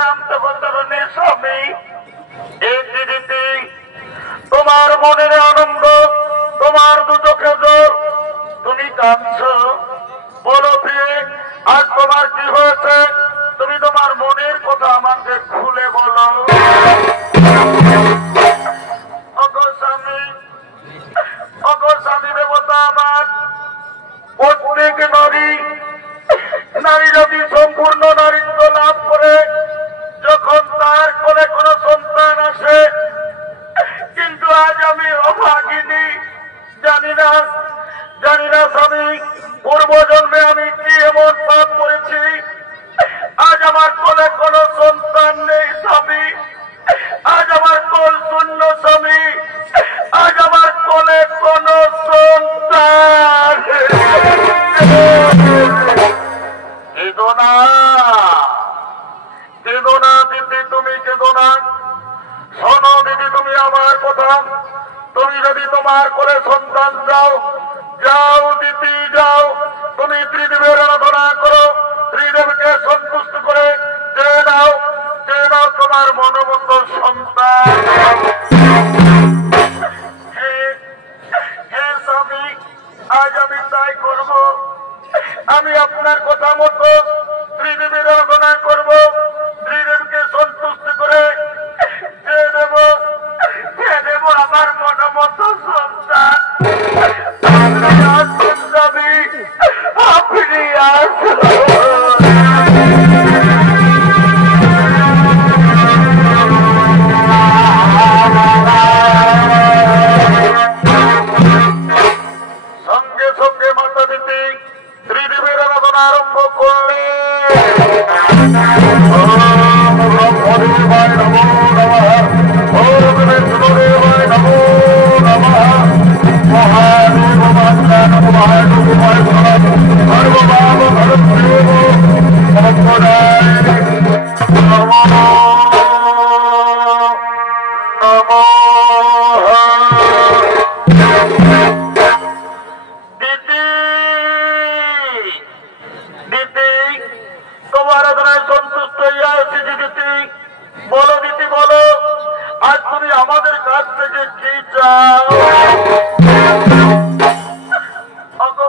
নামতে বছরণে স্বামী এই দিদিতে তোমার মনের আনন্দ, তোমার দু চোখে জল, তুমি কাঁদছ। বলো প্রিয়ে, আজ তোমার কি হয়েছে? তুমি তোমার মনের কথা আমাকে খুলে বলো। স্বামী দেবতা আমার, প্রত্যেক নারী যদি সম্পূর্ণ নারীত্ব লাভ করে, যখন তার কোলে কোনো সন্তান আসে, কিন্তু আজ আমি অভাগিনী। জানি না স্বামী, পূর্বজন্মে আমি কি এমন পাপ করেছি, আজ আমার কোলে কোনো সন্তান নেই স্বামী। আজ আমার কোল শূন্য স্বামী, আজ আমার কোলে কোনো সন্তান। কেঁদো না দিদি, তুমি কেঁদো না। শোনো দিদি, তুমি আমার কথা। তুমি যদি তোমার কোলে সন্তান যাও দিদি, যাও। তুমি ত্রিদেবের আরাধনা করো, ত্রিদেবকে সন্তুষ্ট করে চেয়ে নাও তোমার মনোমত সন্তান। হে স্বামী, আজ আমি তাই করব। আমি আপনার কথা মতো ত্রিদেবের আরাধনা করব, ত্রিদেবকে সন্তুষ্ট করে চেয়ে দেব আমার মনোমত সন্তান। আপনি আসুন। সঙ্গে সঙ্গে মাতা দিদি ত্রিদেবের আরাধনা আরম্ভ করলে। ব্রহ্মদেবায় নমো নমঃ, ওম বিষ্ণুদেবায় নমো নমঃ, মহাদেব মাত্রা নমো মহাদেবায় নমঃ, সর্বভাব ধর্মদেব সর্বদায় নমো নমঃ। তোমার আরাধনায় সন্তুষ্ট হইয়া আছি দিদি। বলো দিদি, বলো, আজ তুমি আমাদের কাছ থেকে কি চাও?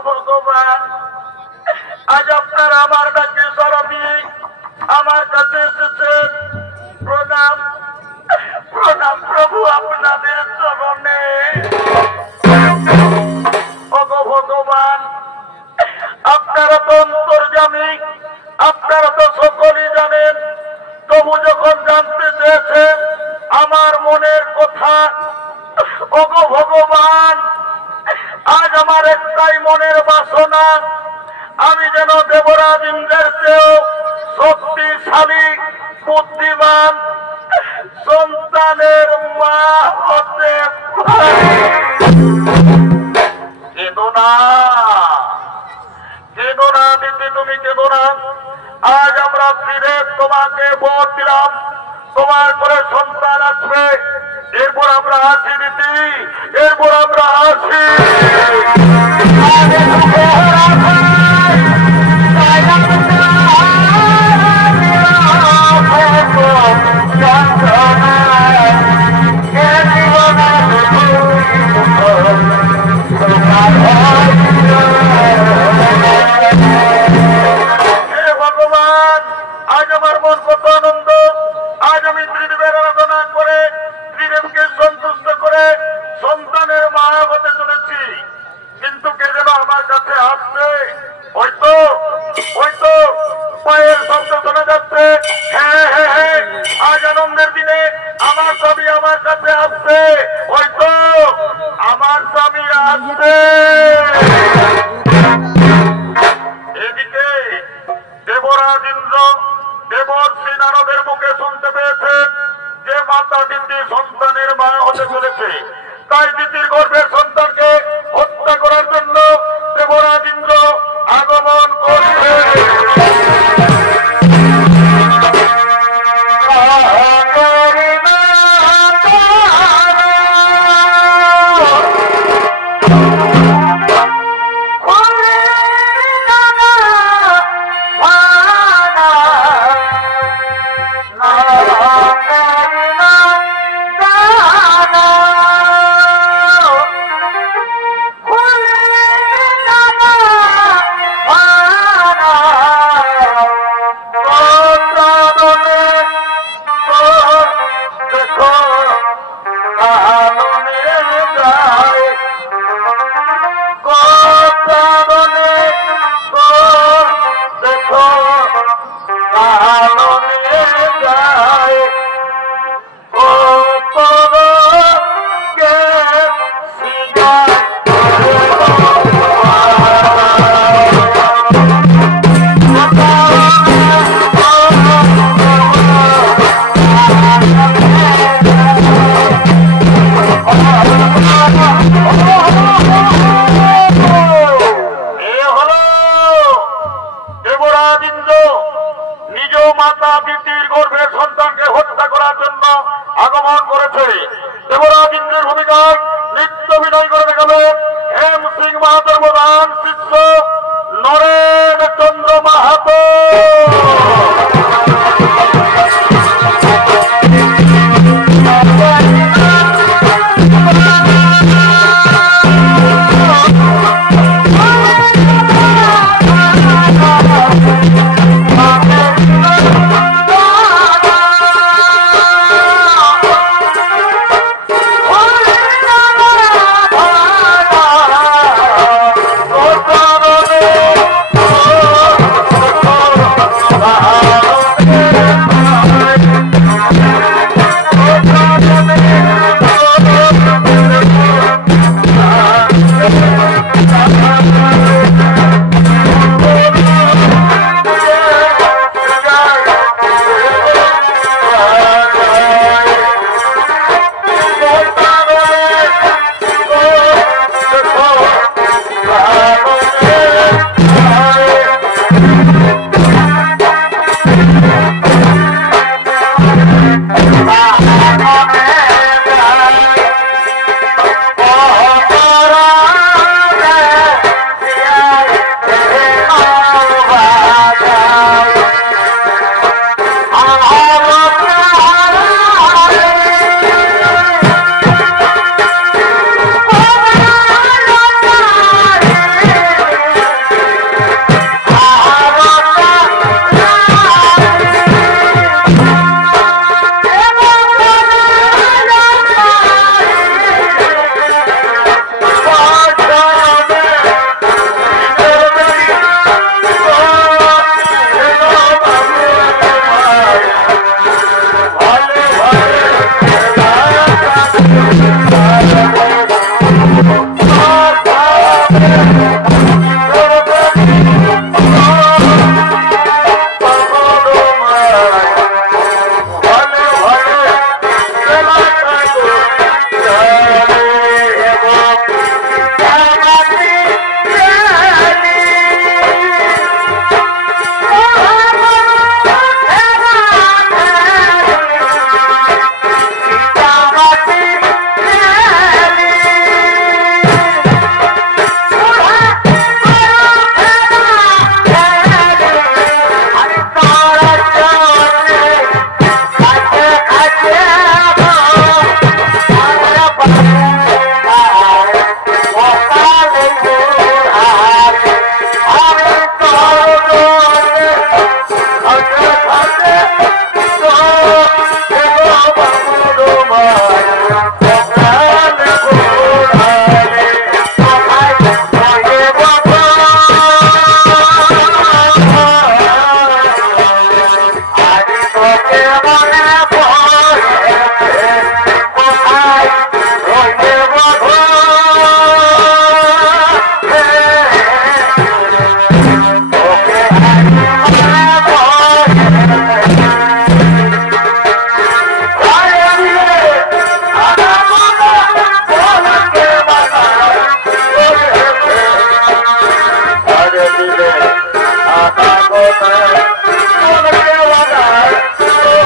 ভগবান, আজ আপনার আমার ডাকে সাড়া দিয়ে আমার কাছে এসেছেন। প্রণাম প্রভু আপনাদের চরণে। ভগবান, আপনারা তো অন্তর্যামী, আপনারা তো সকলেই জানেন। তবু যখন জানতে চেয়েছেন আমার মনের কথা, ওগো ভগবান, আজ আমার একটাই মনের বাসনা, আমি যেন দেবরাজ ইন্দ্রের চেয়েও শক্তিশালী, বুদ্ধিমান সন্তানের মা হতে পারি। কেঁদো না দিদি, তুমি কেঁদো না। আজ আমরা ফিরে তোমাকে বর দিলাম, তোমার করে সন্তান আসবে। এরপর আমরা আসি দিদি, এরপর আমরা আসি। ভগবান, আজ আমার মন কত আনন্দ। আজ আমি ত্রিদেবের আরাধনা করে, ত্রিদেবকে সন্তুষ্ট করে সন্তানের মা হতে চলেছি। কিন্তু কে যেন আমার কাছে আসছে, ওই তো পায়ের শব্দ শোনা যাচ্ছে। হ্যাঁ, আজ আনন্দের দিনে আমার স্বামী আমার কাছে আসছে। ওই তো আমার স্বামী আসছে। এদিকে দেবরাজ ইন্দ্র দেবর্ষি নারদের মুখে শুনতে পেয়েছেন যে মাতা দিদি সন্তানের মা হতে চলেছে। তাই দিদির গর্ভের সন্তানকে হত্যা করার জন্য দেবরাজ ইন্দ্র আগমন করছে। মঞ্চে দেবরাজ ইন্দ্রের ভূমিকায় নৃত্য অভিনয় করে দেখাবেন হেম সিং মাহাতোর প্রধান শিষ্য নরেন চন্দ্র মাহাতো।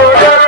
Bye.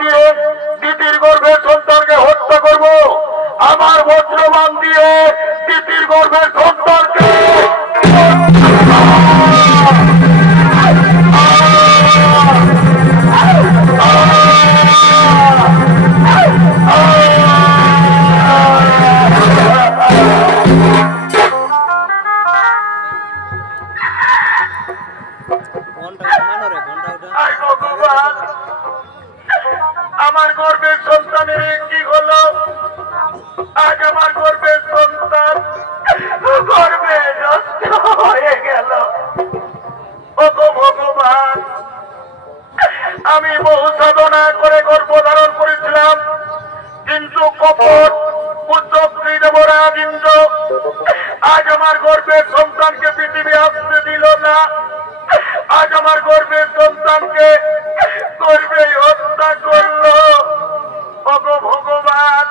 দিয়ে দিদির গর্ভের সন্তানকে হত্যা করব, আমার বজ্রবান দিয়ে দিদির গর্ভের সন্তানকে আমার গর্ভের সন্তানের কি হলো? আজ আমার গর্ভের সন্তান গর্ভে নষ্ট হয়ে গেল। ওগো ভগবান, আমি বহু সাধনা করে গর্ভ ধারণ করেছিলাম, কিন্তু কপট কুচক্রী দেবরাজ ইন্দ্র আজ আমার গর্ভের সন্তানকে পৃথিবী আসতে দিল না। আজ আমার গর্ভের সন্তানকে গর্ভে হত্যা করলো। ওগো ভগবান,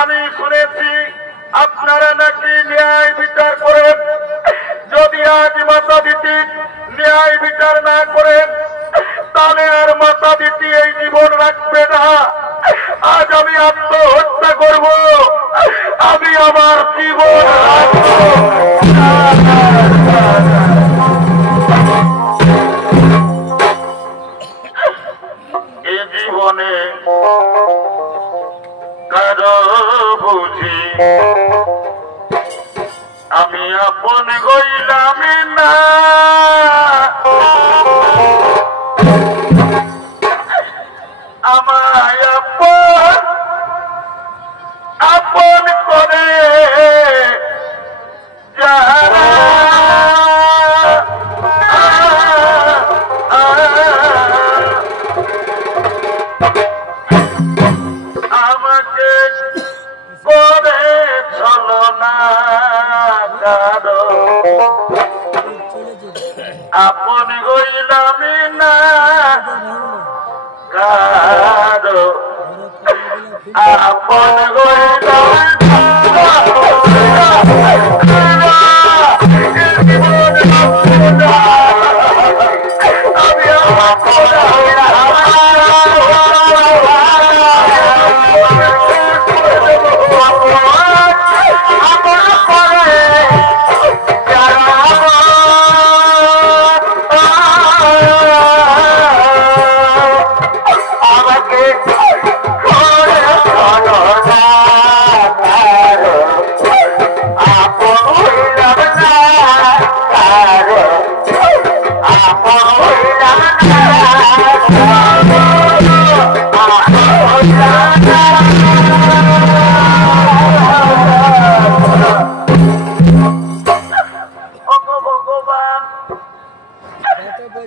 আমি শুনেছি আপনারা নাকি ন্যায় বিচার করেন। যদি আজ মাতা দিতি ন্যায় বিচার না করেন, তাহলে আর মাতা দিতি এই জীবন রাখবে না। আজ আমি আত্মহত্যা করব, আমি আমার জীবন রাখবো। এ জীবনে কারো বুঝি আমি আপন গইলাম না। আমায় আপন আপন করে যারা আমাকে করে চলো না কারো আপন গইলাম না কারো আপন গইলাম আমি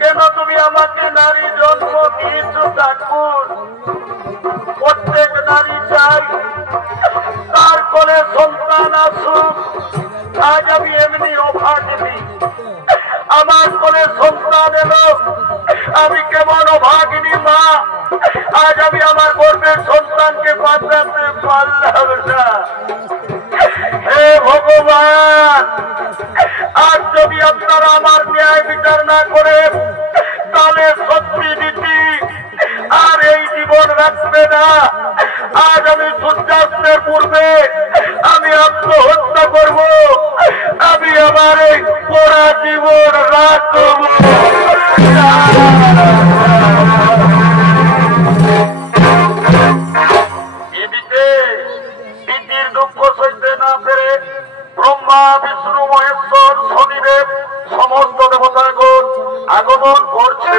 কেন তুমি আমাকে নারী জন্ম দিয়েছো ঠাকুর? প্রত্যেক নারী চাই তার কোলে সন্তান আসুক। আজ আমি এমনি অভাগিনী, আমার কোলে সন্তান এলো, আমি কেমন অভাগিনী মা। আজ আমি আমার গর্ভের সন্তানকে বাঁচাতে পারলাম না। হে ভগবান, আজ যদি আপনারা আমার ন্যায় বিচার না করেন, তাহলে সত্যি দিতি আর এই জীবন রাখবে না। আজ আমি সূর্যাস্তের পূর্বে আমি আত্মহত্যা করব, আমি আমার এই পুরা জীবন রাখব। এদিকে দিদির দুঃখ সইতে না পেরে ব্রহ্মা বিষ্ণু মহেশ্বর শনিদেব সমস্ত দেবতাগণ আগমন করছে।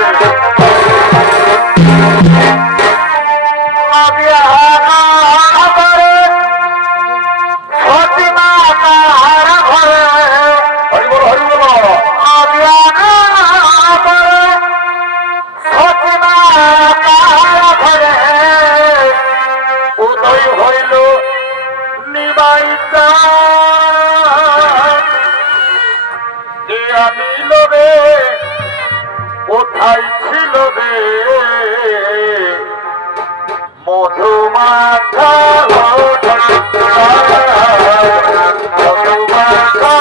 উদয় হইল নিবাইতা আনিল রে, কোথায় ছিল রে মধুমাখা মধুমাখা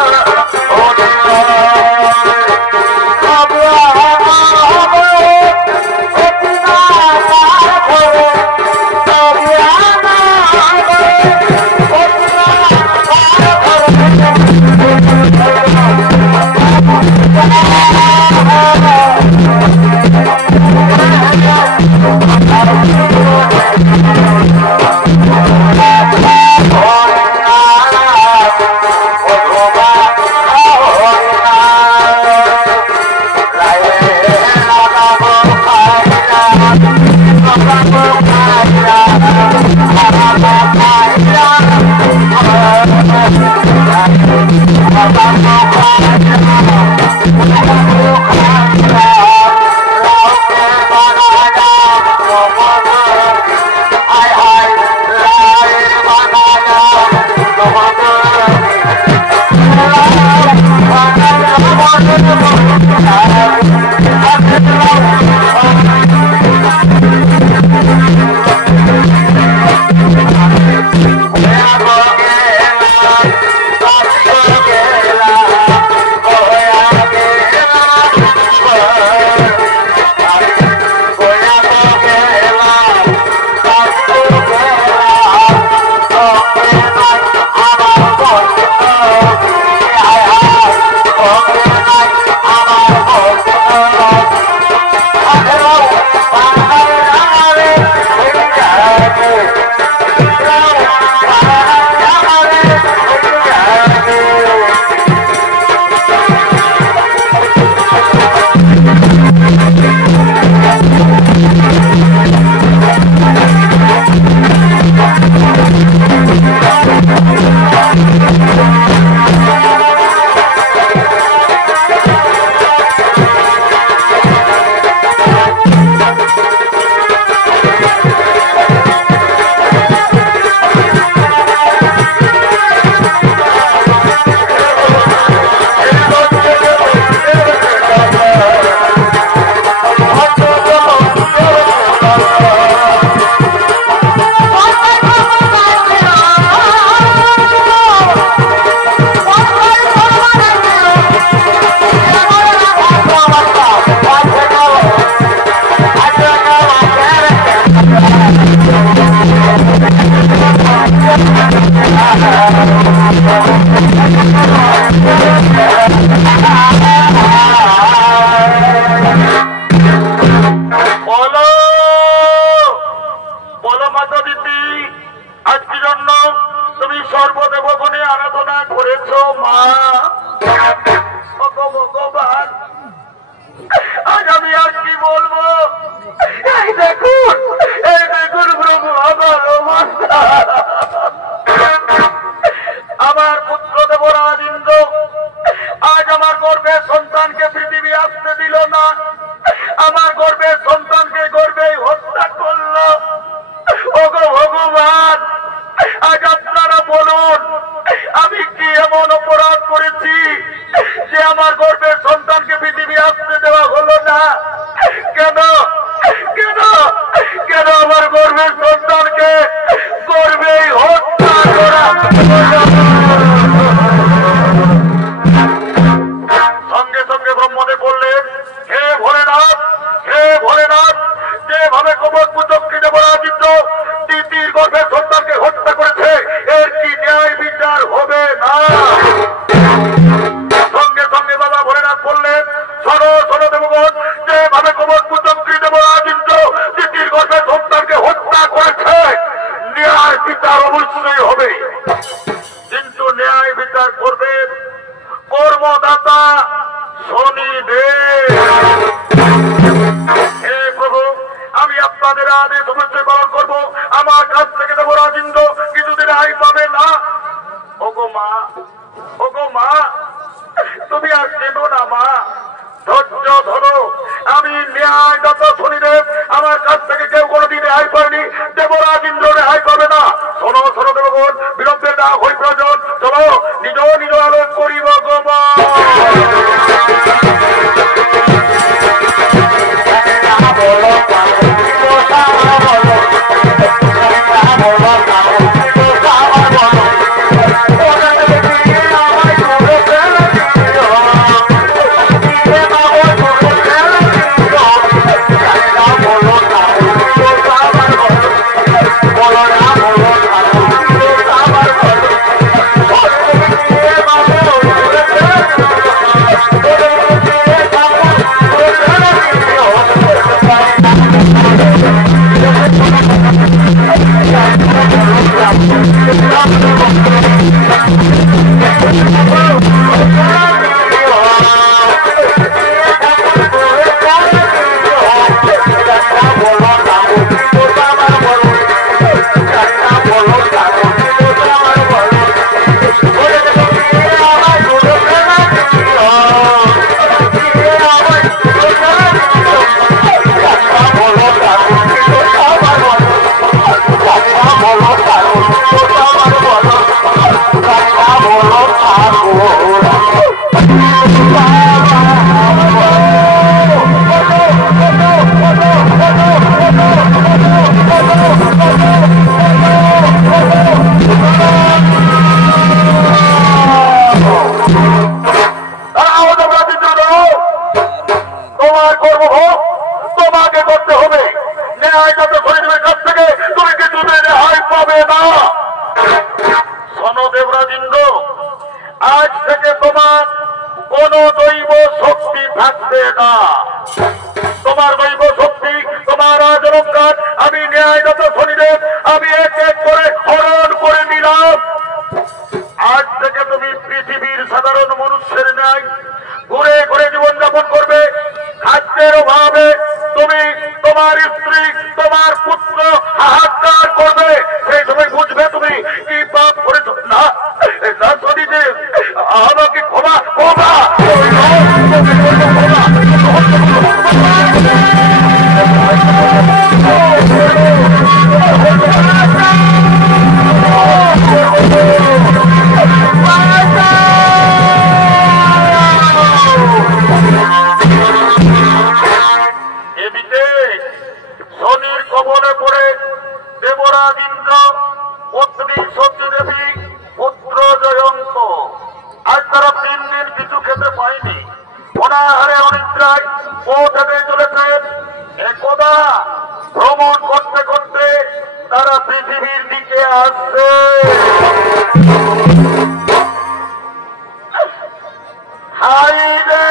দেবরাজ ইন্দ্র, পত্নী সতী দেবী, পুত্র জয়ন্ত। আজ তারা 3 দিন কিছু খেতে পায়নি, অনাহারে অনিদ্রায় পৌঁছাতে চলেছে। একদা ভ্রমণ করতে করতে তারা পৃথিবীর দিকে আসছে। হাই রে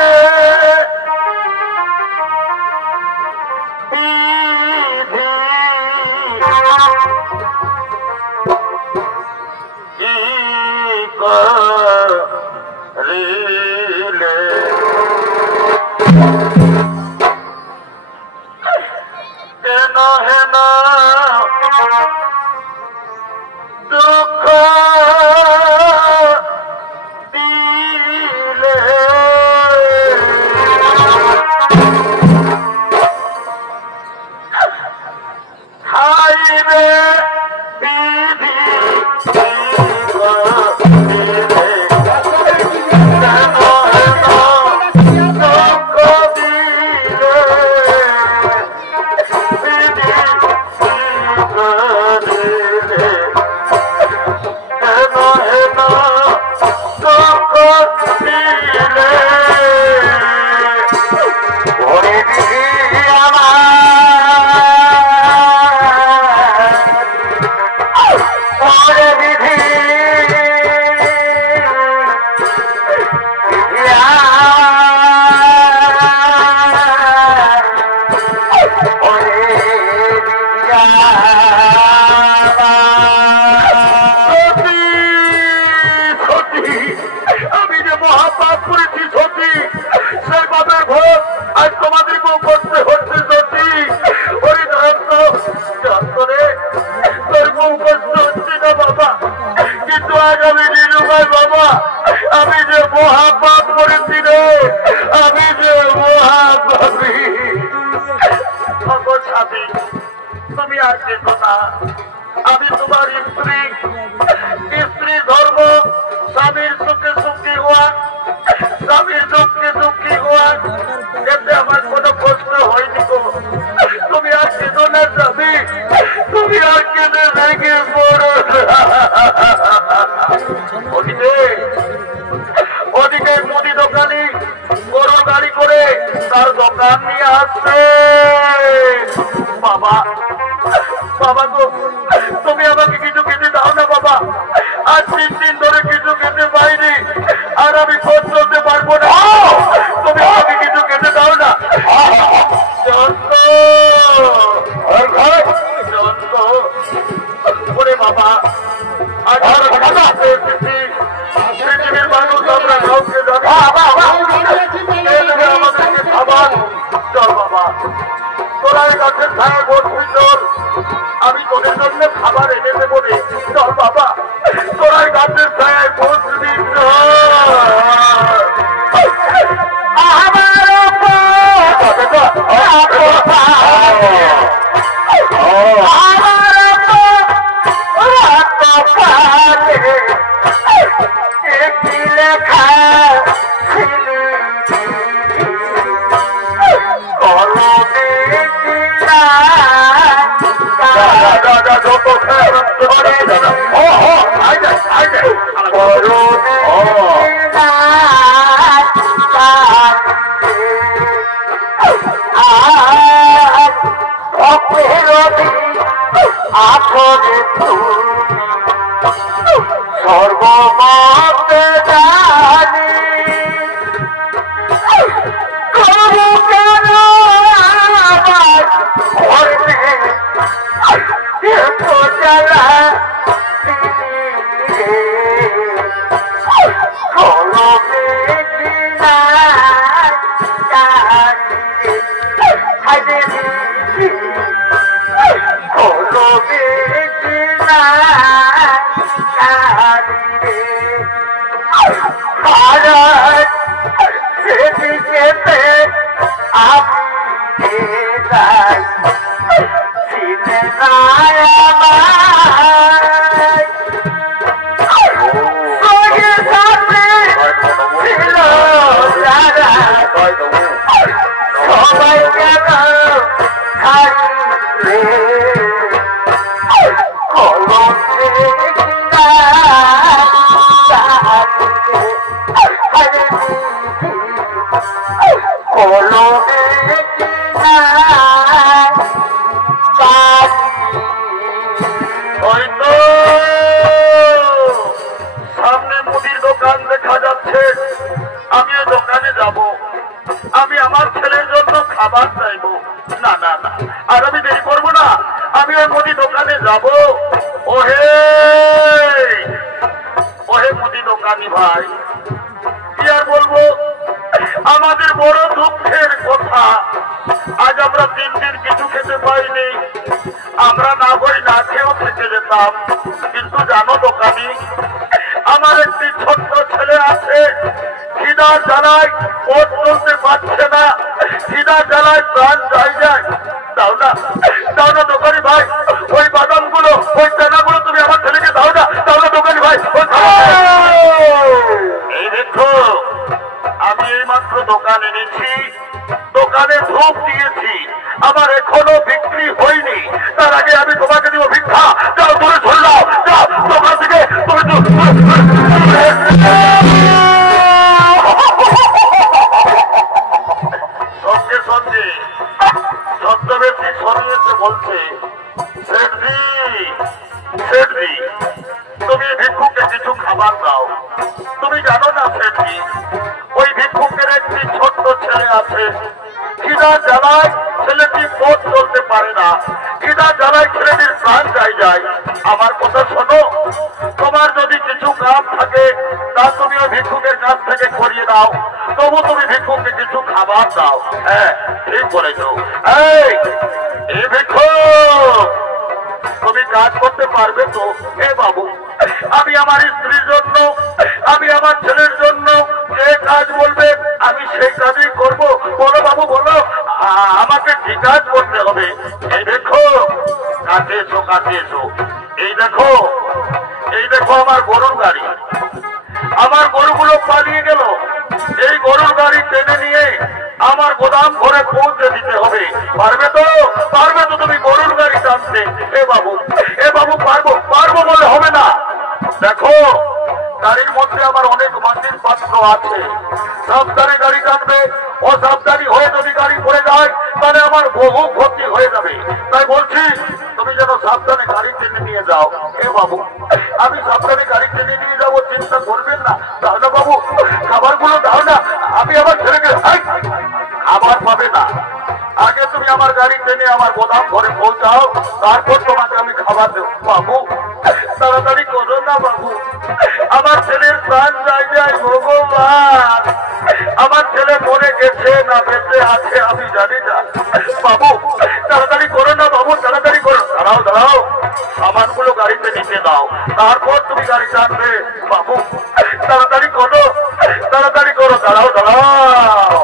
বিধি, কি করিলে কেন হেন দুঃখ দিলে, হাই রে বিধি আমি যে মহাপাপ করেছি রে, আমি যে মহাপাপী। স্বামী, তুমি আর কেঁদো না, আমি তোমার স্ত্রী। স্ত্রী ধর্ম স্বামীর সুখে সুখী হওয়া, স্বামীর দুঃখে দুঃখী হওয়া, এতে আমার কোনো কষ্ট হয়নি গো। তুমি আর কেঁদো না স্বামী, তুমি আর কেঁদে ভেঙে পড়ো। ওদিকে মুদি দোকানি গরুর গাড়ি করে তার দোকান নিয়ে আসছে। বাবা, বাবা গো, তুমি আমাকে কিছু খেতে দাও না বাবা। আজ 3 দিন ধরে কিছু খেতে পাইনি, আর আমি খোঁজ চলতে পারবো না। তুমি আমাকে কিছু খেতে দাও না। ওরে বাবা, আজ পৃথিবীর মানুষ আমরা কাউকে আমাদেরকে খাবার চল বাবা, তোরার গাছের ছায়া বসবি চল, আমি তোদের জন্য খাবার এনে দেবো রে। চল বাবা, তোরার গাছের ছায়ায় বসবি সর্বমত জানি করবো কেন আমার ঘরে জ্বালা ওই তো সামনে মুদির দোকান দেখা যাচ্ছে, আমি ওই দোকানে যাব, আমি আমার ছেলের জন্য খাবার চাইব। না না না, আর আমি দেরি করবো না, আমি ওই মুদি দোকানে যাব। ওহে ওহে মুদি দোকানি ভাই, কি আর বলবো, আমাদের বড় দুঃখের কথা, আজ আমরা 3 দিন কিছু খেতে পাইনি, আমরা না বই না খেয়েও থেকে যেতাম। কিন্তু জানো দোকানি, আমার একটি ছোট্ট ছেলে আছে, খিদা জ্বালায় ওট চলতে পারছে না, খিদা জ্বালায় প্রাণ যাই যায়। দাও না দাও না দোকানি ভাই, ওই বাদামগুলো ওই চানাগুলো তুমি আমার ছেলেকে দাও না, দাও না দোকানি ভাই। এই দেখো, আমি এইমাত্র দোকান এনেছি, দোকানে ধূপ দিয়েছি, আমার এখনো বিক্রি হয়নি, তার আগে আমি তোমাকে দিব ভিক্ষা। যাও দূরে চলে যাও, যাও দোকান থেকে তুমি সঙ্গে সঙ্গে ছদ্মবেশী সরিয়েছে, বলছে শেঠজি শেঠজি তুমি ভিক্ষুককে কিছু খাবার দাও। তুমি জানো না শেঠজি, ওই ভিক্ষুকের একটি ছোট্ট ছেলে আছে, খিদা জ্বালায় ছেলেটি পথ চলতে পারে না, খিদা জ্বালায় ছেলেটির প্রাণ যায়। আমার কথা শোনো, তোমার যদি কিছু কাজ থাকে তা তুমি ওই ভিক্ষুকের কাছ থেকে করিয়ে দাও, তবু তুমি ভিক্ষুককে কিছু খাবার দাও। হ্যাঁ ঠিক বলেছ। এই ভিক্ষুক, তুমি কাজ করতে পারবে তো? এ বাবু, আমি আমার স্ত্রীর জন্য, আমি আমার ছেলের জন্য যে কাজ বলবে আমি সেই কাজই করব। বলো বাবু বলো, আমাকে কি কাজ করতে হবে? এই দেখো, কাছে এসো কাছে এসো। এই দেখো এই দেখো আমার গরুর গাড়ি, আমার গরুগুলো পালিয়ে গেল, এই গরুর গাড়ি টেনে নিয়ে আমার গোদাম ঘরে পৌঁছে দিতে হবে। পারবে তো? পারবে তো তুমি গরুর গাড়ি টানতে? এ বাবু পারবো পারবো বলে হবে না। দেখো, গাড়ির মধ্যে আমার অনেক মাটির পাত্র আছে, সাবধানে গাড়ি টানবে, অসাবধানী হয়ে যদি গাড়ি পড়ে যায় তাহলে আমার বহু ক্ষতি হয়ে যাবে। তাই বলছি তুমি যেন সাবধানে গাড়ি টেনে নিয়ে যাও। এ বাবু, আমি সাবধানে গাড়ি টেনে নিয়ে যাবো, চিন্তা করবেন না। দাও না বাবু, খাবারগুলো দাও না, আমি আমার ছেলেকে খাবার পাবে না। আগে তুমি আমার গাড়ি টেনে আমার গোদাম ঘরে পৌঁছাও, তারপর তোমাকে আমি খাবার দেবো। বাবু তাড়াতাড়ি করো না বাবু, আমার ছেলের প্রাণ যায়। ভগবান, আমার ছেলে মরে গেছে না বেঁচে আছে আমি জানি না। বাবু তাড়াতাড়ি করো না বাবু, তাড়াতাড়ি করো। দাঁড়াও দাঁড়াও, সামানগুলো গাড়িতে নিতে দাও, তারপর তুমি গাড়ি টানবে। বাবু তাড়াতাড়ি করো, তাড়াতাড়ি করো। দাঁড়াও দাঁড়াও,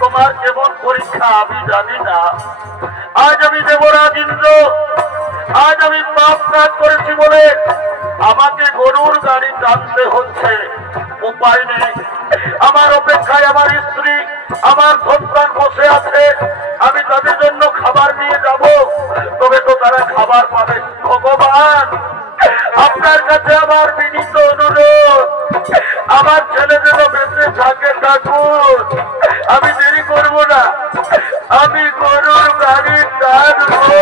তোমার কেমন পরীক্ষা আমি জানি না। আজ আমি দেবরাজ ইন্দ্র, আজ আমি পাপ কাজ করেছি বলে আমাকে গরুর গাড়ি টানতে হচ্ছে, উপায় নেই। আমার অপেক্ষায় আমার স্ত্রী, আমার সন্তান বসে আছে, আমি তাদের জন্য খাবার নিয়ে যাব, তবে তো তারা খাবার পাবে। ভগবান, আপনার কাছে আমার বিনীত অনুরোধ, আমার ছেলে যেন বেঁচে থাকে। ঠাকুর, আমি দেরি করব না, আমি গরুর গাড়ি টানবো।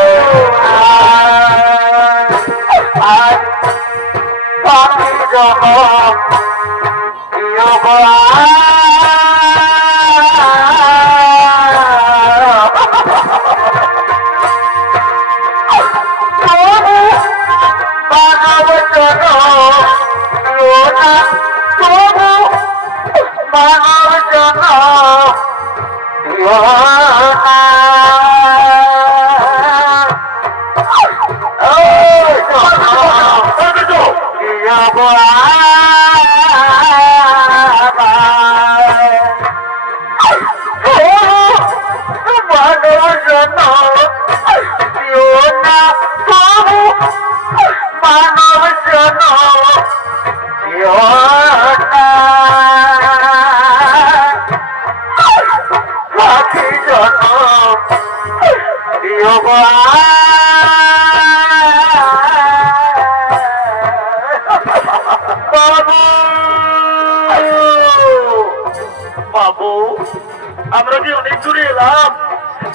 দূরে এলাম,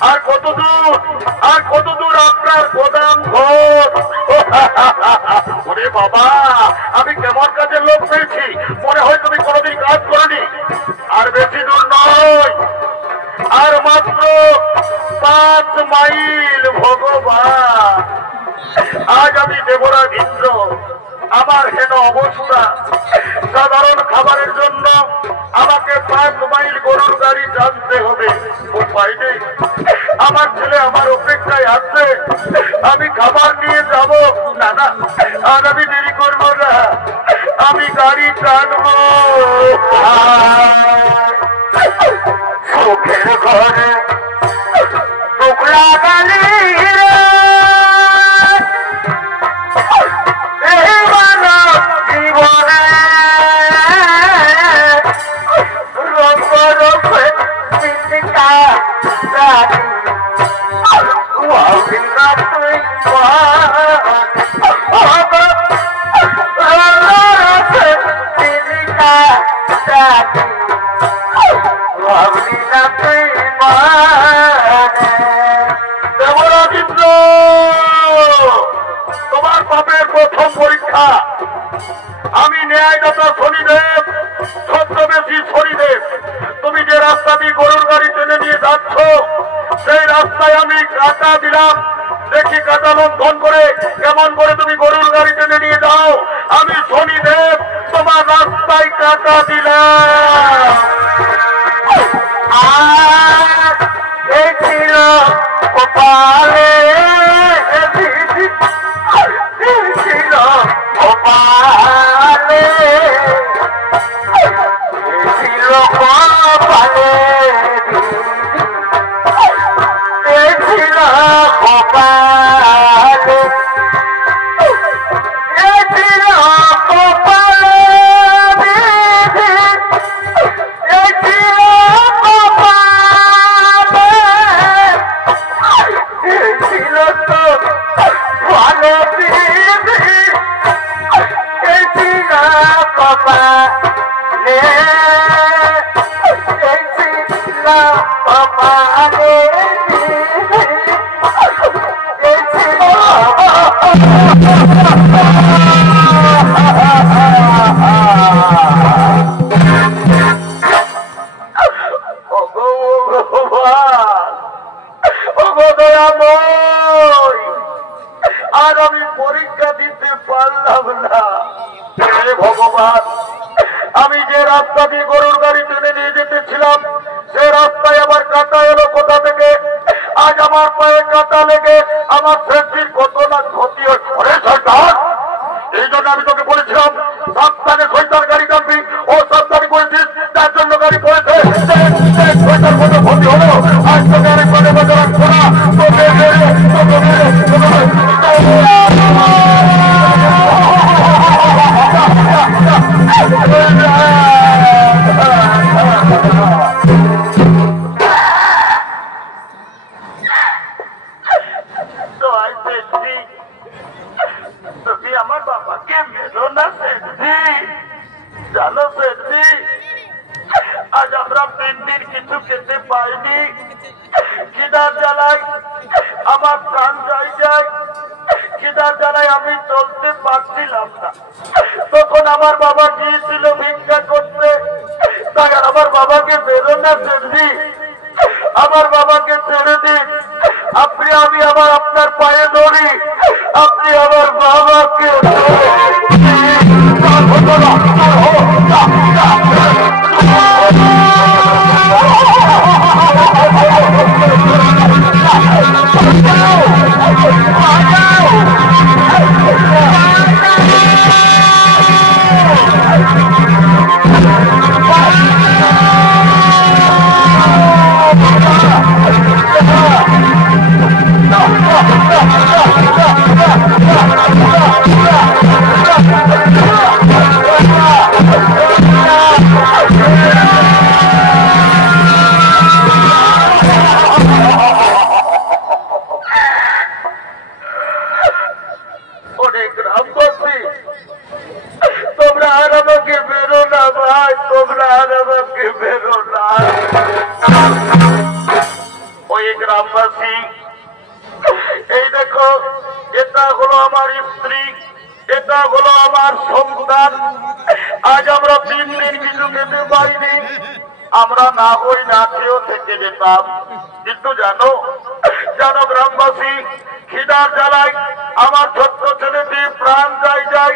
আর কত দূর আপনার গোদাম ঘর। ওরে বাবা, আমি কেমন কাজের লোক পেয়েছি, মনে হয় তুমি কোনোদিন কাজ করনি। আর বেশি দূর নয়, আর মাত্র 5 মাইল। ভগবান, আজ আমি দেবরাজিত্র, আমার হেন অবস্থা। সাধারণ খাবারের জন্য আমাকে 5 মাইল গরুর গাড়ি টানতে হবে। উপায় নেই, আমার ছেলে আমার অপেক্ষায় আছে, আমি খাবার নিয়ে যাব। না না, আর আমি দেরি করবো না, আমি গাড়ি টানবো। চোখের ঘরে টুকরা গালি তোমার বাপের প্রথম পরীক্ষা। আমি ন্যায়দাতা শনিদেব, ছদ্মবেশী শনিদেব। তুমি যে রাস্তা দিয়ে গরুর গাড়ি টেনে নিয়ে যাচ্ছ, সেই রাস্তায় আমি কাটা দিলাম। দেখি কাটা লঙ্ঘন করে কেমন করে তুমি গরুর গাড়ি টেনে নিয়ে যাও। আমি শনিদেব তোমার রাস্তায় কাটা দিলাম। এই ছিল কপালে, ছিল কপালে, ছিল কপালে, ছিল কপালে, ছিল কপালে, ছিল তো ভালো কপালে, কপালে। আর আমি পরীক্ষা দিতে পারলাম না। ভগবান, আমি যে রাস্তা দিয়ে গরুর গাড়ি টেনে নিয়ে যেতেছিলাম, সে রাস্তায় আমার কাটা এলো কোথা থেকে? আজ আমার পায়ে কাটা লেগে আমার শরীর কত না ক্ষতি হয়। এই জন্য আমি তোকে বলেছিলাম সাবধানে শৈতান গাড়ি টানবি। ও সাবধানে করেছিস, তার জন্য গাড়ি পড়েছে। শৈতান কত ক্ষতি হলো, আজ তোকে অনেক বাজে বাজে রাখবো না। তুমি আমার বাবাকে মেরো না সেঠজি, জানো সেঠজি, আজ আমরা 3 দিন কিছু খেতে পাইনি। খিদার জ্বালায় আমার প্রাণ যায়, খিদার জ্বালায় আমি চলতে পারছিলাম না। তখন আমার বাবা গিয়েছিল ভিক্ষা করতে। তাই আমার বাবাকে মেরো না সেঠজি, আমার বাবাকে ছেড়ে দিন। আমি আবার আপনার পায়ে ধরি, আপনি আমার বাবাকে তোমরা আর আমাকে বেরো না। গ্রামবাসী, এই দেখো, এটা হলো আমার স্ত্রী, এটা হলো আমার সন্তান। আজ আমরা 3 দিন কিছু খেতে পারিনি, আমরা না হই না খেয়েও থেকে যেতাম। কিন্তু জানো গ্রামবাসী, খিদার জ্বালায় আমার ছোট্ট ছেলেটি প্রাণ যায়।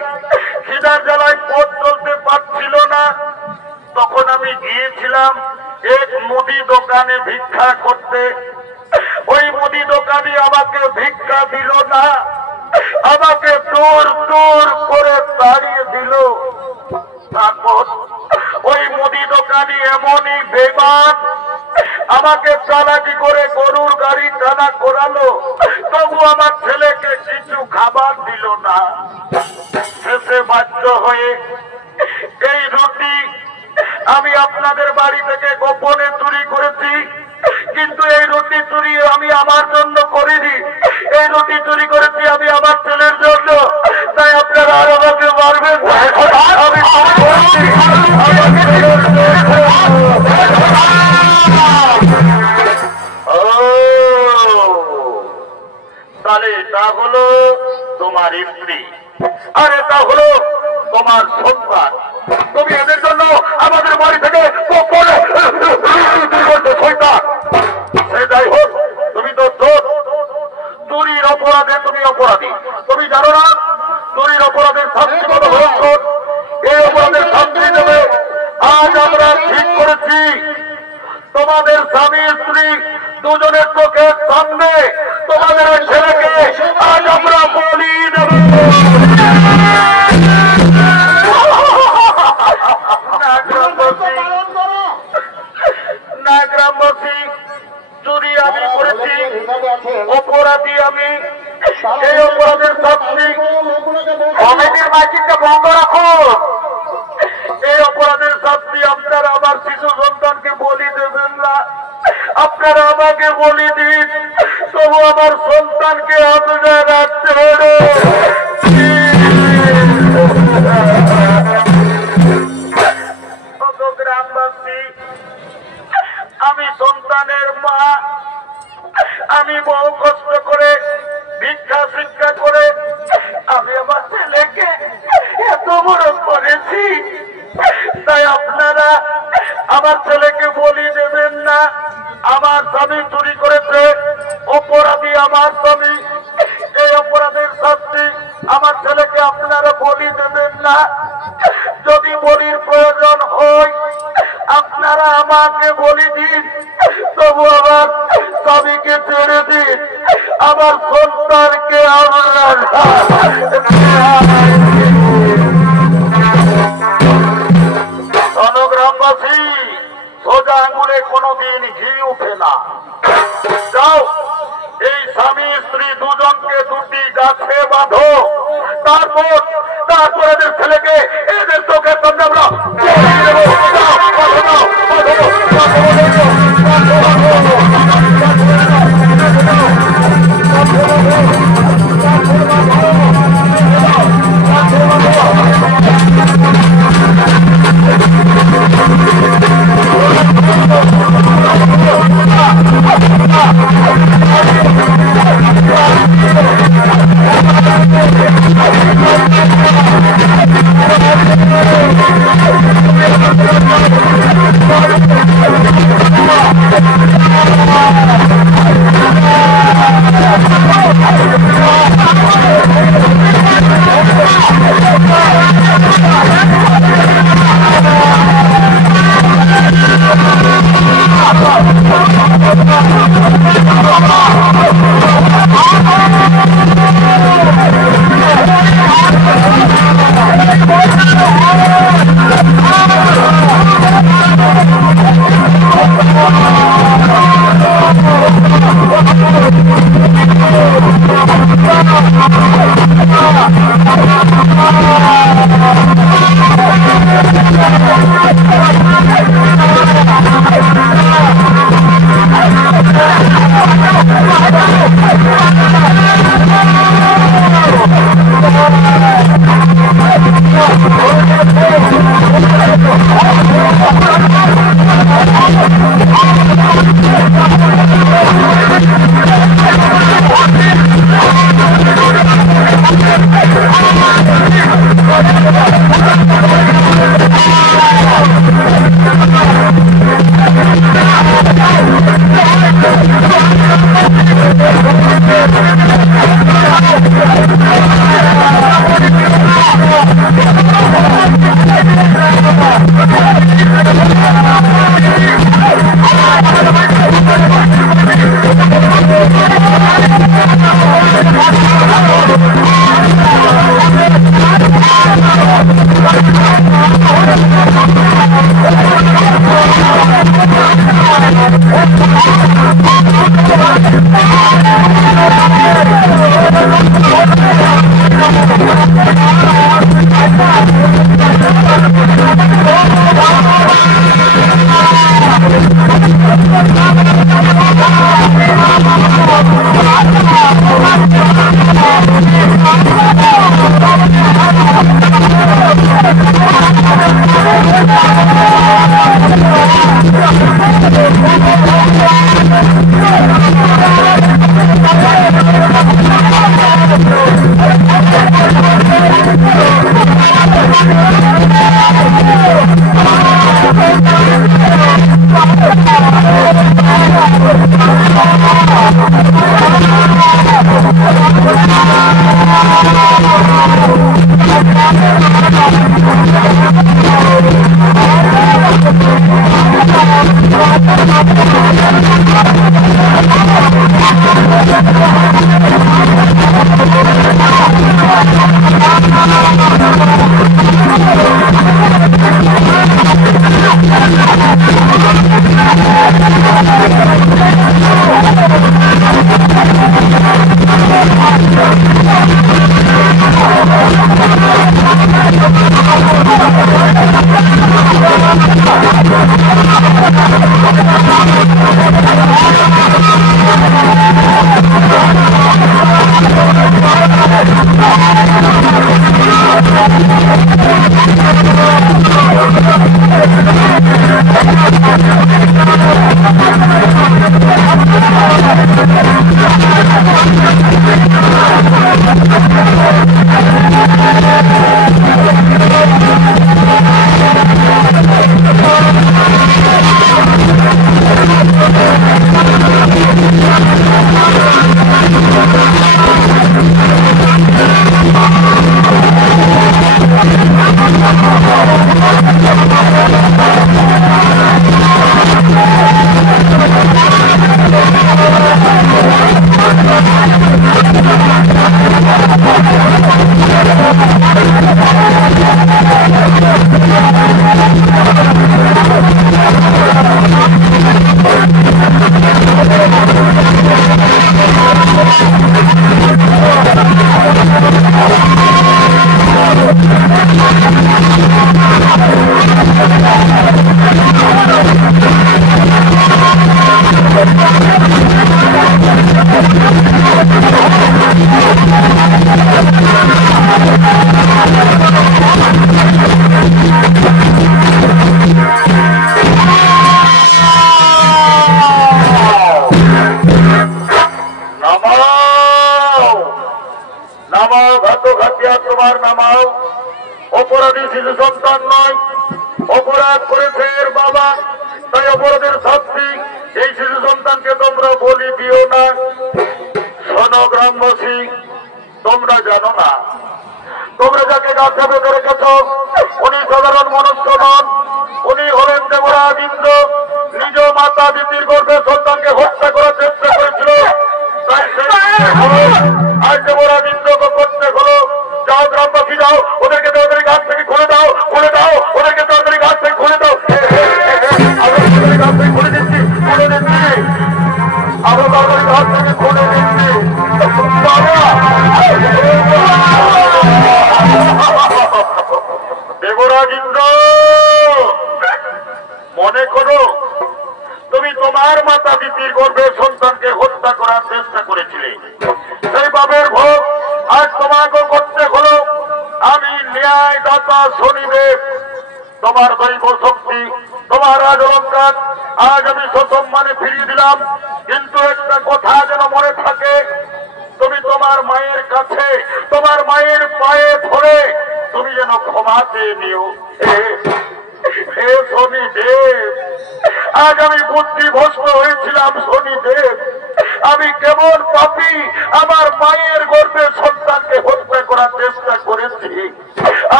খিদার জ্বালায় পথ চলতে পারছিল না। তখন আমি গিয়েছিলাম এক মুদি দোকানে ভিক্ষা করতে। ওই মুদি দোকানি আমাকে ভিক্ষা দিল না, আমাকে দূর করে তাড়িয়ে দিল। তারপর ওই মুদি দোকানি এমনই বেমান, আমাকে চালাকি করে গরুর গাড়ি টানা করালো, তবু আমার ছেলেকে কিছু খাবার দিল না। শেষে বাধ্য হয়ে এই রুটি আমি আপনাদের বাড়ি থেকে গোপনে চুরি করেছি। কিন্তু এই রুটি চুরি আমি আমার জন্য করিনি, এই রুটি চুরি করেছি আমি আমার ছেলের জন্য। তাই আপনারা আর আমাকে মারবেন না, আমি তাহলে এটা হলো তোমার স্ত্রী, আর এটা হলো তোমার সন্তান। তুমি এদের জন্য আমাদের বাড়ি থেকে সে যাই হোক, তুমি তো চুরির অপরাধে তুমি অপরাধী। তুমি জানো না চুরির অপরাধের শাস্তি কত ভয়ঙ্কর? এই অপরাধের শাস্তি দেবে। আজ আমরা ঠিক করেছি তোমাদের স্বামী স্ত্রী দুজনের চোখের সামনে তোমাদের ওই ছেলেকে আজ আমরা বলি দেব। না গ্রামবাসী, চুরি আমি করেছি, অপরাধী আমি। এই অপরাধের শাস্তি কমিটির মাইকিংটা বন্ধ রাখুন। এই অপরাধের শাস্তি আপনারা আমার শিশু সন্তানকে বলি দেবেন না, আপনারা আমাকে বলি দিন, তবু আমার সন্তানকে আপনারা ছেড়ে। গ্রামবাসী, আমি সন্তানের মা, আমি বহু কষ্ট করে ভিক্ষা শিক্ষা করে আমি আমার ছেলেকে এত বড় করেছি। তাই আপনারা আমার ছেলেকে বলি দেবেন না। আমার স্বামী চুরি করেছে, অপরাধী আমার স্বামী। এই অপরাধের শাস্তি আমার ছেলেকে আপনারা বলি দেবেন না। যদি বলির প্রয়োজন হয় আপনারা আমাকে বলি দিন, তবু আমার স্বামীকে ছেড়ে দিন, আমার সন্তানকে আপনারা। গ্রামবাসী, সোজা আঙুলে কোনোদিন ঘি উঠে না। যাও, এই স্বামী স্ত্রী দুজনকে দুটি গাছে বাঁধো, তারপর এদের ছেলেকে এদের চোখের সামনে আমরা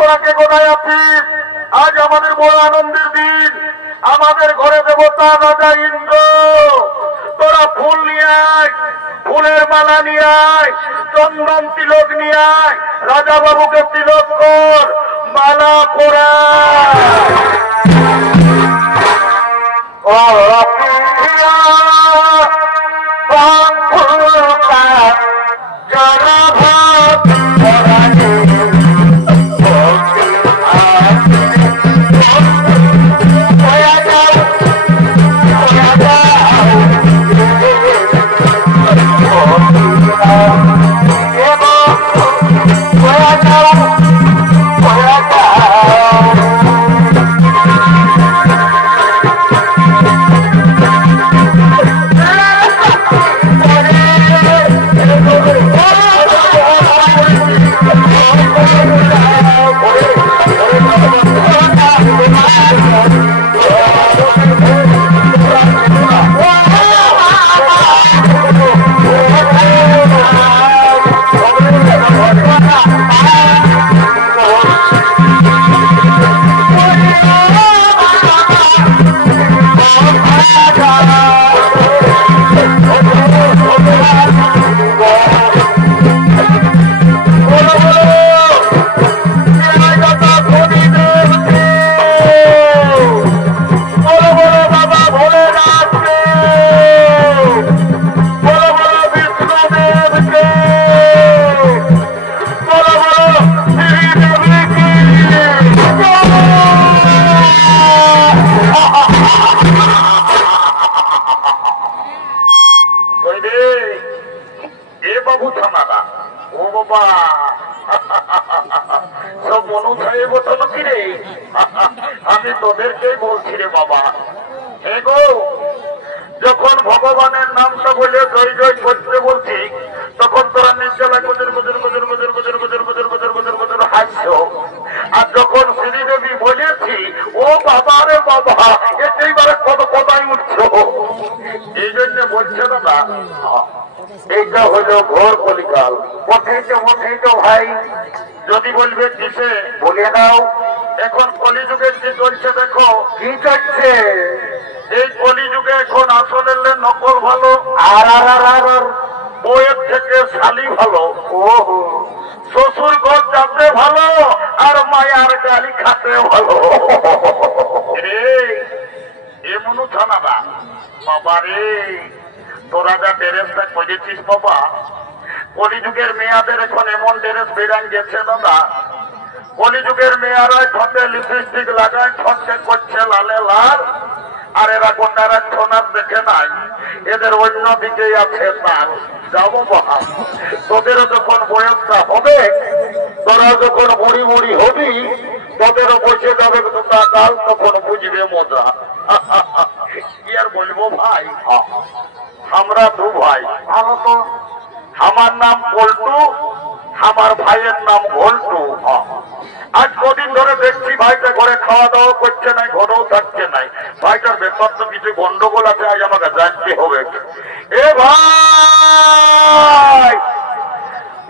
তোরাকে সন্তান রাজা ইন্দ্র, তোরা ফুল নিয়ে আয়, ফুলের মালা নিয়ে আয়, চন্দন তিলক নিয়ে আয়, রাজা বাবুকে তিলক কর, মালা পরা। আমি তোদেরকেই বলছি রে বাবা, এগো যখন ভগবানের নামটা বলে জয় জয় করতে বলছি, তখন তোরা নিচলা গুজর গুজর গুজর গুজর গুজর গুজর গুজর গুজর গুজর গুজর হাসছো। আর যখন শ্রীদেবী বলেছি, ও বাবা রে বাবা, এইবারে কত কথাই উঠছো। এই জন্য বলছে দাদা, এইটা হলো ঘোর কলিকাল। বটেই তো ভাই, যদি বলবে কিসে বলে দাও। এখন কলিযুগের কি চলছে দেখো। কি চলছে? এই কলিযুগে এখন আসলে নকল ভালো, আর বইয়ের থেকে শালি ভালো। ওহো, শ্বশুর ঘর যাতে ভালো, আর মায়ার গালি খাতে ভালো। রে এমন থানাবা বাবা রে, তোরা যা ড্রেসটা করেছিস বাবা, কলিযুগের মেয়াদের এখন এমন ড্রেস বেরান গেছে দাদা। কলিযুগের মেয়ারা ঠোঁটে লিপস্টিক লাগায়, ঠোঁটে করছে লালে লাল, আর এরা কন্যারা ছোনার দেখে নাই, এদের অন্য দিকেই আছে তার। যাবো বাবা, তোদেরও যখন বয়সটা হবে, তোরা যখন বুড়ি বুড়ি হবি, তোদেরও বসে যাবে কাল, তখন বুঝবে মজা। কি আর বলবো ভাই, আমরা দু ভাই। ভালো তো, আমার নাম পল্টু, আমার ভাইয়ের নাম ঘোলটু। আজ কদিন ধরে দেখছি ভাইটা ঘরে খাওয়া দাওয়া করছে নাই, ঘরেও থাকছে নাই। ভাইটার ব্যাপার তো কিছু গন্ডগোল আছে, আজ আমাকে জানতে হবে। এ ভাই,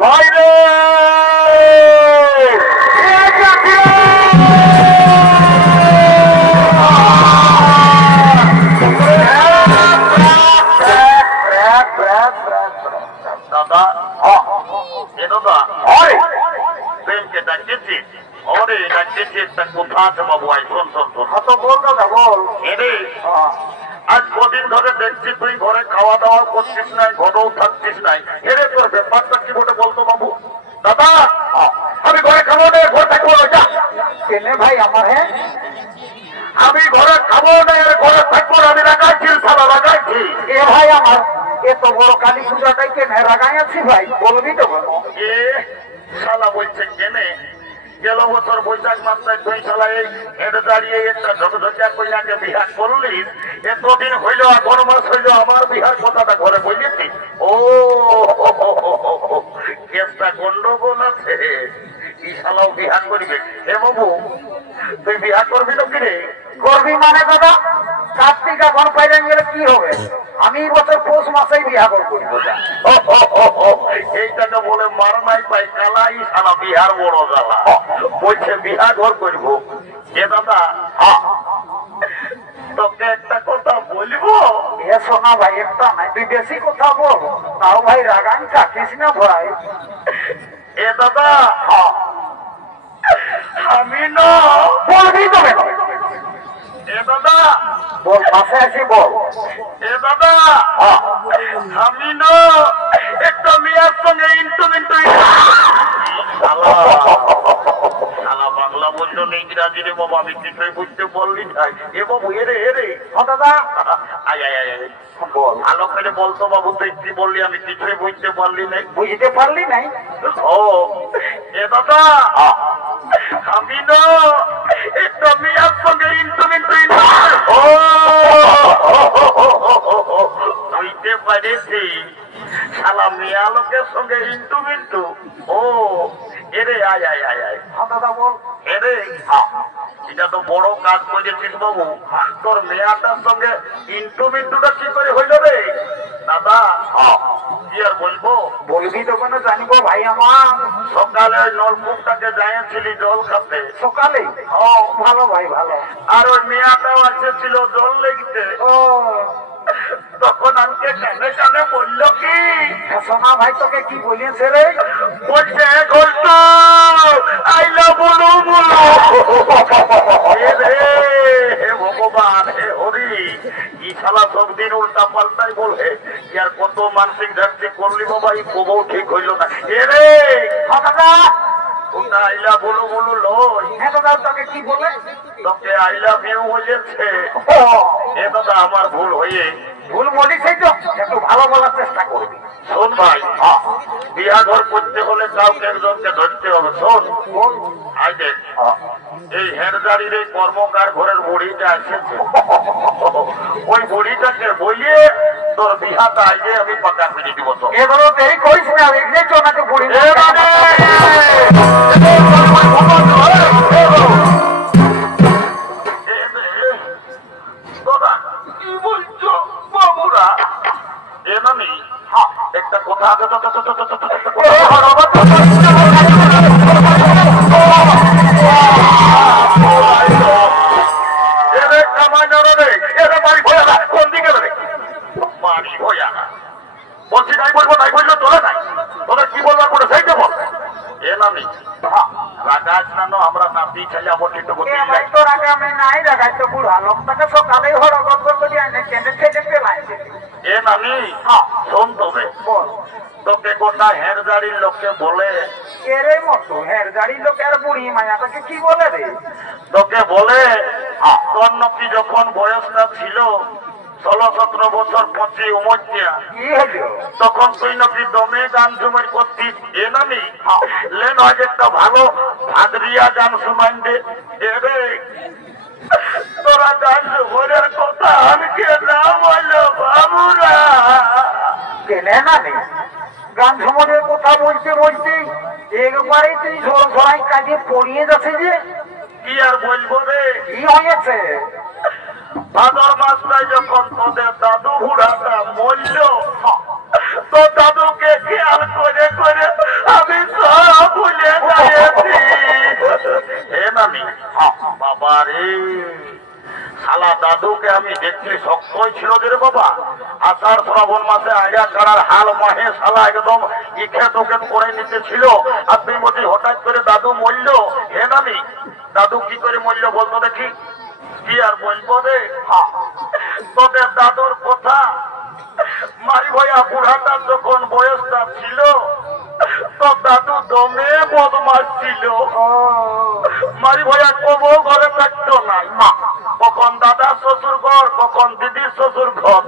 ভাই রে, দাদা এ দাদা প্রেমকে ডাকিয়েছিস? ওরে ডাকিয়েছিস, তা কোথা আছে বাবু? আই শোন শোন শোন, তো বল দাদা বল। এরে আজ কদিন ধরে দেখছি তুই ঘরে খাওয়া দাওয়া করছিস নাই, ঘরেও থাকছিস নাই। এরে তোর ব্যাপারটা কি বলে বলতো বাবু? দাদা আমি ঘরে খাবো না, ঘরে থাকবো না। কেনে ভাই আমার? হ্যাঁ আমি ঘরে খাবো না, ঘরে থাকবো না। আমি রাগাইছি, সারা রাগাইছি। এ ভাই আমার এত বড় কালী পূজাটাই কেনে রাগাই আছি ভাই, বলবি তো বলো। এ শালা বলছে কেনে? গেল বছর বৈশাখ মাসে তুই শালা এই হেঁটে দাঁড়িয়ে একটা ঝকঝকিয়া কইয়াকে বিহার করলিস, এতদিন হইল, 11 মাস হইল আমার বিহার কথাটা ঘরে বলেছিস। ও কেসটা গন্ডগোল আছে, ই শালাও বিহার করিবে। হে বাবু, তুই বিহার করবি তো কিরে? করবি মানে দাদা, কার্তিক এখন পাইলে গেলে কি হবে? আমি বছর পৌষ মাসেই বিহা করবো। এইটাকে বলে মার নাই পাই কালাই, সারা বিহার বড় জ্বালা। বলছে বিহা ঘর করবো। এ দাদা তোকে একটা কথা শোনা ভাই, একটা নাই তুই বেশি কথা বল, তাও ভাই রাগান থাকিস না ভাই। এ দাদা আমি না বলবি তো কেন? এ দাদা বল, পাশে আছি বল। এ দাদা আমি না একটা মেয়ের সঙ্গে ইন্টুমিন্টু শালা বাংলা বললো না ইংরাজি রে বাবা, আমি কিছুই বুঝতে বললি নাই। এ বাবু এরে এরে দাদা আয় আয় আয় আয় বল, ভালো করে বলতো বাবু, তুই কি বললি আমি কিছুই বুঝতে পারলি নাই। বুঝতে পারলি নাই? ও এ দাদা আমি না একটা মেয়ের সঙ্গে ইন্টুমিন্টু বুঝতে পারেছি, শালা মেয়া লোকের সঙ্গে ইন্টুমিন্টু। ও এরে আয় আয় আয় আয় দাদা বল। এরে এটা তো বড় কাজ করেছিস বাবু, তোর মেয়াটার সঙ্গে ইন্টুমিন্টুটা কি করে হইল রে দাদা? কি আর বলবো, বলবি তো কেন জানিব ভাই আমার। সকালে নলকূপটাকে যাইছিলি জল খাতে সকালে? ভালো ভাই ভালো। আর ওই মেয়াটাও আসছিল জল লেগতে। ও তখন আমাকে কানে কানে বললো কি, সোনা ভাই তোকে কি বলিয়েছে রে? বলছে ঘন্টু আইলা বলো বলো। হে ভগবান, হে হরি, ই শালা সবদিন উল্টা পাল্টাই বলে। ইয়ার কত মানসিক ঝাঁকতে করলি বাবা, এই কবও ঠিক হইল না। এ রে দাদা ওটা আইলা বলো বলো লয়, হ্যাঁ দাদা তোকে কি বলে? তোকে আইলা মেয়ে বলেছে। এ দাদা আমার ভুল হয়ে ভুল বলিস, তো একটু ভালো বলার চেষ্টা করবি। শোন ভাই, বিয়া ঘর করতে হলে কাউকে একজনকে ধরতে হবে। শোন আই দেখ, এই হেরদারির এই কর্মকার ঘরের বুড়িটা এসেছে, ওই বুড়িটাকে বলিয়ে তোর বিহাটা আইলে আমি পাকা ফিরে দিব। তো এগুলো দেরি করিস না, এগিয়ে চল না তো বুড়ি। কি বলছো বাবুরা? এ নামি একটা কথা আছে, কোন দিকে বাড়ি হইয়া না বলছি, নাই বলবো নাই বললো তোরা নাই, তোরা কি বলবার করে সেইটা বল। এ নামি রাগাজ না, আমরা নাতি ছেলে বলছি তো তোর আগে আমি নাই রাখাই তো বুড়া লোকটাকে সকালেই হরগত করি আনে কেনে ছেড়ে পেলাইছে। এ নামি শোন, তবে বল। তোকে গোটা হেরদারির লোককে বলে এরে মতো হেরদারির লোক আর বুড়ি মায়াটাকে কি বলে রে? তোকে বলে তোর নাকি যখন বয়সটা ছিল 16-17 বছর, 25 উমরিয়া, কি হলো? তখন তুই নাকি দমে গান ঝুমার করতিস। এ নামি লেন আজ একটা ভালো ভাদরিয়া গান শুনান দে। এরে তোরা গান ঝুমরের কথা আমাকে না বলো বাবুরা। কেনে না নে গান ঝুমরের কথা বলতে বলতে একবারে তুই ঝোর ঝড়াই কাজে পড়িয়ে যাচ্ছে যে। কি আর বলবো রে, কি হয়েছে? ভাদর মাসটায় যখন তোদের দাদু বুড়াটা মরল, তো দাদুকে খেয়াল করে করে আমি সব ভুলে যাচ্ছি। হে নানি বাবা রে, শালা দাদুকে আমি দেখছি শক্তই ছিল যে রে বাবা। আষাঢ় শ্রাবণ মাসে আয়া কাড়ার হাল মাহে শালা একদম ইখেত ওখেত করে নিতে ছিল। আর তুই বলছি হঠাৎ করে দাদু মরল। হে নানি দাদু কি করে মরল বলতো দেখি? কি আর বলবো রে, তোদের দাদুর কথা, মারি ভাইয়া বুড়াটা যখন বয়সটা ছিল, তো দাদু দমে বদমাস ছিল। মারি ভাইয়া কবো ঘরে থাকতো না, কখন দাদার শ্বশুর ঘর, কখন দিদির শ্বশুর ঘর,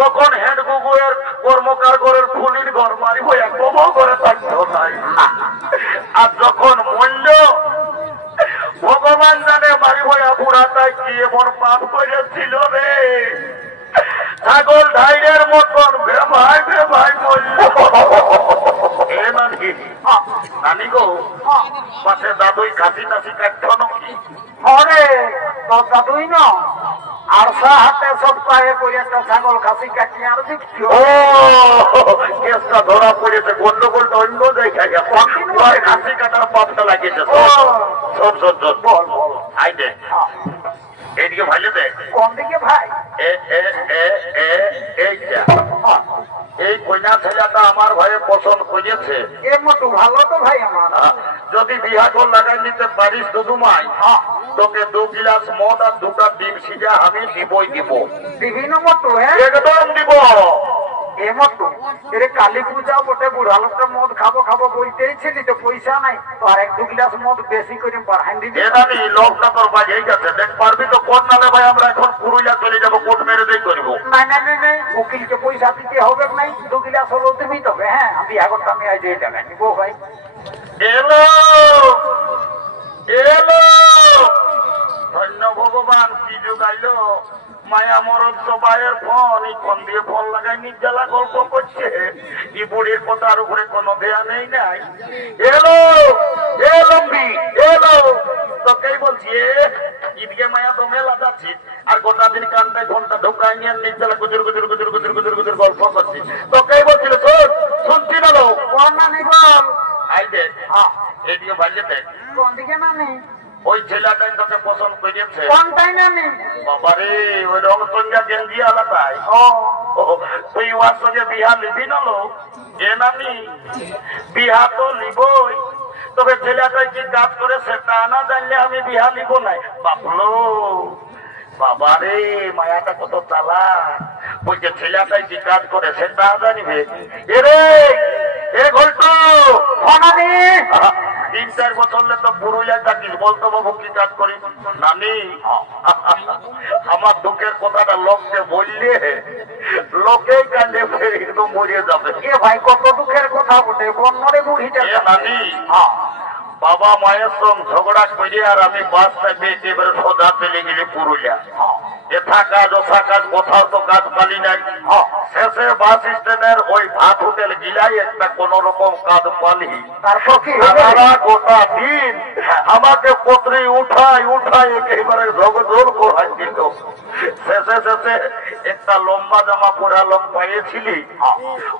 কখন হেড গুগুয়ের কর্মকার ঘরের ফুলির ঘর, মারি ভাইয়া কবো ঘরে থাকতো নাই। আর যখন মূল্য ভগবান জানে বাড়ি ভয়া বুড়াটাই কি এমন পাপ করেছিল রে, ছাগল ঢাইরের মতন ভেভাই ভেভাই বলল। নানি গো, পাশে দাদুই কাশি টাশি কাটছ নাকি? আরে তোর দাদুই না আর হাতে সপ্তাহে করে একটা ছাগল খাসি কাটি আর দেখছি। ও কেসটা ধরা পড়েছে, গন্ডগোলটা অন্য জায়গায় গেছে, খাসি কাটার পাপটা লাগিয়েছে। শোন শোন শোন, বল বল। আই দে এইদিকে ভাইলে দেখ কোন দিকে ভাই? এইটা এই কন্যা ছেলেটা আমার ভাইয়ে পছন্দ করেছে। এ মতো ভালো তো ভাই আমার। যদি বিহা কর লাগাই নিতে পারিস দুদুমাই, তোকে 2 গিলাস মদ আর 2টা ডিম সিজা আমি দিবই দিব। বিভিন্ন মতো একদম দিব। এ মতো এরে কালী পূজা বটে, বুড়া লোকটা মদ খাবো খাবো বলতেই ছিলি তো পয়সা নাই, তো আর 1-2 গ্লাস মদ বেশি করে বাড়াই দিবি। এদানি লোকটা তোর বাজেই গেছে, দেখ পারবি তো কোর্ট নালে ভাই আমরা এখন পুরুলিয়া চলে যাবো, কোর্ট মেরে দিয়ে করবো। নাই উকিলকে পয়সা দিতে হবে নাই, 2 গ্লাস হলেও দিবি তবে। হ্যাঁ আমি আগরটা আমি আজ এই টাকা নিবো ভাই। এলো এলো, ধন্য ভগবান, কি যুগ আইলো। মায়া মরদ সবাইয়ের ফোন, এই ফোন দিয়ে ফোন লাগাই নির্জালা গল্প করছে। এই বুড়ির কথার উপরে কোনো দেয়া নেই নাই। এলো এ লম্বি এলো, তোকেই বলছি ঈদকে মায়া দমে লাগাচ্ছি আর গোটা দিন কান্দায় ফোনটা ঢোকাই নিয়ে নির্জালা গুজুর গুজুর গুজুর গুজুর গুজুর গুজুর গল্প করছি। তোকেই বলছিল শোন, শুনছি না লো নানি বল। আই দে এদিকে ভাইলে দেখ কোন দিকে নানি? ওই ছেলেটাই তোকে পছন্দ করেছে। কোনটাই নানি? বাবারে ওই রং সঙ্গে গেঞ্জি আলাদাই। তুই ওর সঙ্গে বিহা নিবি না লো? এ নানি বিহা তো নিবই, তবে ছেলেটাই কি কাজ করে সেটা না জানলে আমি বিহা নিব নাই। বাপলো বাবারে মায়াটা কত চালাক, ওই যে ছেলেটাই কি কাজ করে সেটা জানিবে। এরে এ ঘন্টু নানি 3-4 বছর তো পুরুলিয়ায় থাকিস, বলতো বাবু কি কাজ করি। নানি আমার দুঃখের কথাটা লোককে বললে লোকেই কাঁদে একদম মরিয়ে যাবে। এ ভাই কত দুঃখের কথা বটে, বন্যরে বুড়িটা। নানি বাবা মায়ের সঙ্গে ঝগড়া করে আর আমি বাসটা পেয়েছি, এবারে সোজা চলে গেলি পুরুলিয়া। এথা কাজ ওথা কাজ, কোথাও তো কাজ পালি নাই। শেষে বাস স্ট্যান্ডের ওই ভাত হোটেল গিলাই একটা কোন রকম কাজ পালি। তারপর কি সারা গোটা দিন আমাকে পত্রে উঠাই উঠাই একেবারে জগজোর করাই দিল। শেষে একটা লম্বা জামা পরা লোক পাইয়েছিলি,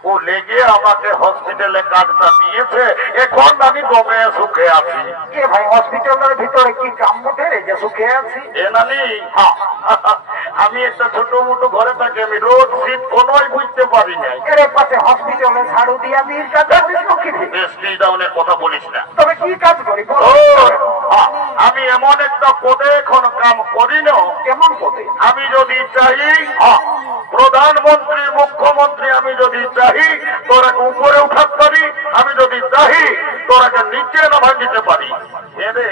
ও লেগে আমাকে হসপিটালে কাজটা দিয়েছে। এখন আমি দমে সুখে আছি। এ ভাই হসপিটালের ভিতরে কি কাম বটে যে সুখে আছি? এ নানি আমি একটা ছোট মোটো ঘরে থাকি, আমি রোজ শীত কোনোই বুঝতে পারি নাই। এর পাশে হসপিটালে ঝাড়ু দিয়া বীর কাজ করিস নাকি? ডাউনের কথা বলিস না। তবে কি কাজ করি? আমি এমন একটা পদে এখন কাম করি না। কেমন পদে? আমি যদি চাই প্রধানমন্ত্রী মুখ্যমন্ত্রী, আমি যদি চাই তোরাকে উপরে উঠাতে পারি, আমি যদি চাই তোরাকে নিচে নামাই দিতে পারি। এরে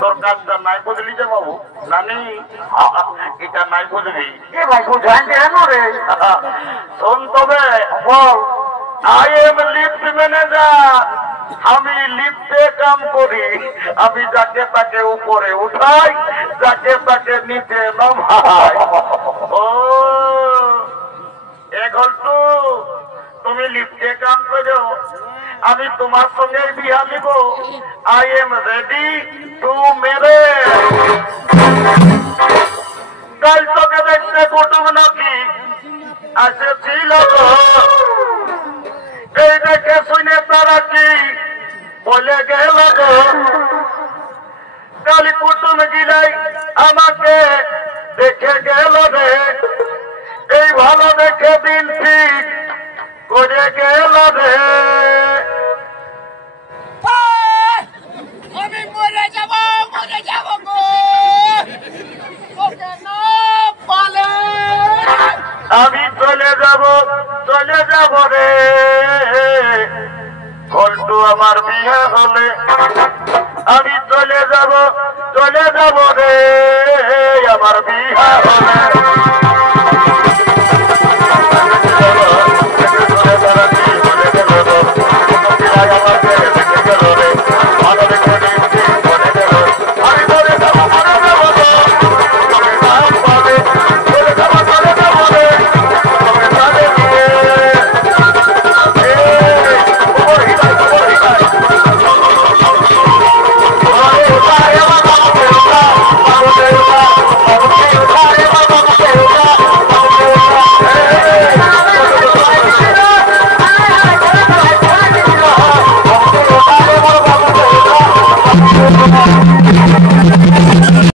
তোর কাজটা নাই বুঝলি যে বাবু? নানি এটা নাই বুঝলি? এ ভাই বুঝাই কেন রে? শোন তবে বল, আই এম লিফট ম্যানেজার। আমি লিফটে কাম করি, আমি যাকে তাকে উপরে উঠাই, যাকে তাকে নিচে নামাই। ও এখন তো তুমি লিফটে কাম করো, আমি তোমার সঙ্গে বিয়া নিব। I am ready to marriage. কাল তোকে দেখতে কুটুম নাকি আসেছিল, এই দেখে শুনে তারা কি বলে গেল গো। কালি কুটুম গিলাই আমাকে দেখে গেল রে, এই ভালো দেখে দিন ঠিক করে গেল রে। আমি মরে যাব গো, ওকে না পালে আমি চলে যাব রে। ঘন্টু আমার বিয়ে হলে আমি চলে যাব রে, আমার বিয়ে হলে